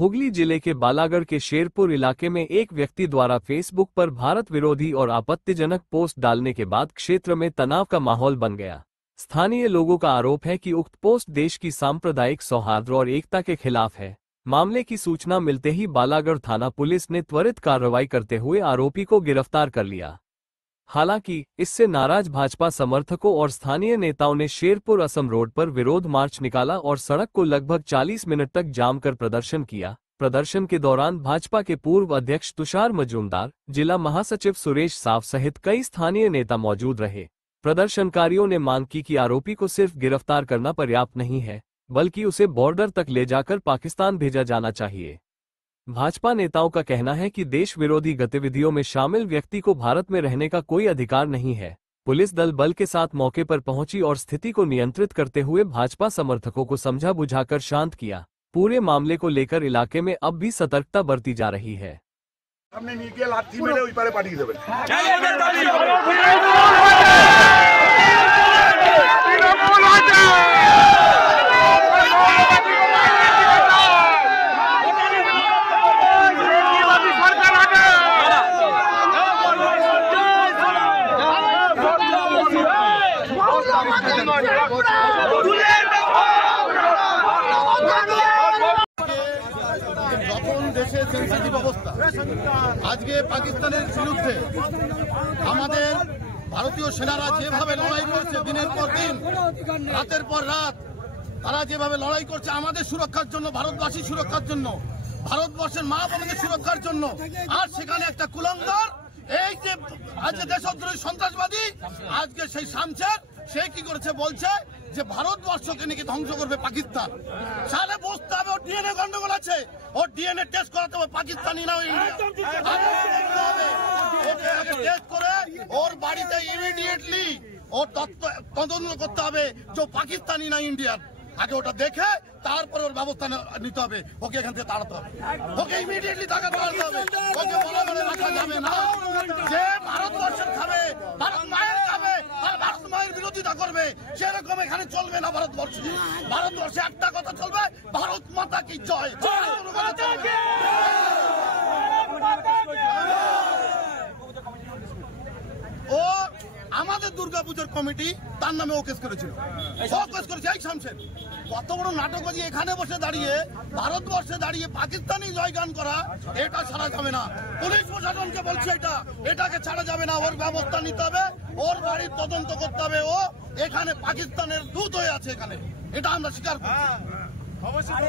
हुगली जिले के बालागढ़ के शेरपुर इलाके में एक व्यक्ति द्वारा फेसबुक पर भारत विरोधी और आपत्तिजनक पोस्ट डालने के बाद क्षेत्र में तनाव का माहौल बन गया। स्थानीय लोगों का आरोप है कि उक्त पोस्ट देश की सांप्रदायिक सौहार्द और एकता के खिलाफ है। मामले की सूचना मिलते ही बालागढ़ थाना पुलिस ने त्वरित कार्रवाई करते हुए आरोपी को गिरफ्तार कर लिया। हालांकि इससे नाराज भाजपा समर्थकों और स्थानीय नेताओं ने शेरपुर असम रोड पर विरोध मार्च निकाला और सड़क को लगभग 40 मिनट तक जाम कर प्रदर्शन किया। प्रदर्शन के दौरान भाजपा के पूर्व अध्यक्ष तुषार मजूमदार, जिला महासचिव सुरेश साव सहित कई स्थानीय नेता मौजूद रहे। प्रदर्शनकारियों ने मांग की कि आरोपी को सिर्फ गिरफ्तार करना पर्याप्त नहीं है, बल्कि उसे बॉर्डर तक ले जाकर पाकिस्तान भेजा जाना चाहिए। भाजपा नेताओं का कहना है कि देश विरोधी गतिविधियों में शामिल व्यक्ति को भारत में रहने का कोई अधिकार नहीं है। पुलिस दल बल के साथ मौके पर पहुंची और स्थिति को नियंत्रित करते हुए भाजपा समर्थकों को समझा बुझाकर शांत किया। पूरे मामले को लेकर इलाके में अब भी सतर्कता बरती जा रही है। দেশের সেন্সিটিভ অবস্থা আজকে পাকিস্তানের বিরুদ্ধে আমাদের ভারতীয় সেনারা যেভাবে লড়াই করছে, দিনের পর দিন, রাতের পর রাত, তারা যেভাবে লড়াই করছে আমাদের সুরক্ষার জন্য, ভারতবাসীর সুরক্ষার জন্য, ভারতবর্ষের মা বোনদের সুরক্ষার জন্য, আর সেখানে একটা কুলঙ্গার এই যে আজকে দেশদ্রোহী সন্ত্রাসবাদী আজকে সেই শামছের সে কি করেছে, বলছে যে ভারতবর্ষকে নাকি ধ্বংস করবে পাকিস্তান। সালে বসতে হবে, ওর ডিএনএ গন্ডগোল আছে, ওর ডিএনএ টেস্ট করাতে হবে, পাকিস্তানি না টেস্ট করে ওর বাড়িতে ইমিডিয়েটলি ওর তদন্ত করতে হবে যে পাকিস্তানি না ইন্ডিয়ান। আগে ওটা দেখে তারপরে ওর ব্যবস্থা নিতে হবে, ওকে এখান থেকে তাড়াতে হবে, ওকে ইমিডিয়েটলি তাকে তাড়াতে হবে। ওকে বলা বলে রাখা যাবে না যে ভারতবর্ষের খাবে, ভারত মায়ের খাবে আর ভারত মায়ের বিরোধিতা করবে, সেরকম এখানে চলবে না। ভারতবর্ষে একটা কথা চলবে, ভারত মাতা কি জয়। ও আমাদের দুর্গাপুজোর কমিটি তার নামে ও কেস করেছিল, এই শামছের কত বড় নাটক যে এখানে বসে দাঁড়িয়ে ভারতবর্ষে দাঁড়িয়ে পাকিস্তানি জয়গান করা, এটা ছাড়া যাবে না। পুলিশ প্রশাসনকে বলছে এটাকে ছাড়া যাবে না, ওর ব্যবস্থা নিতে হবে, ওর বাড়ির তদন্ত করতে হবে। ও এখানে পাকিস্তানের দূত হয়ে আছে এখানে, এটা আমরা স্বীকার করছি।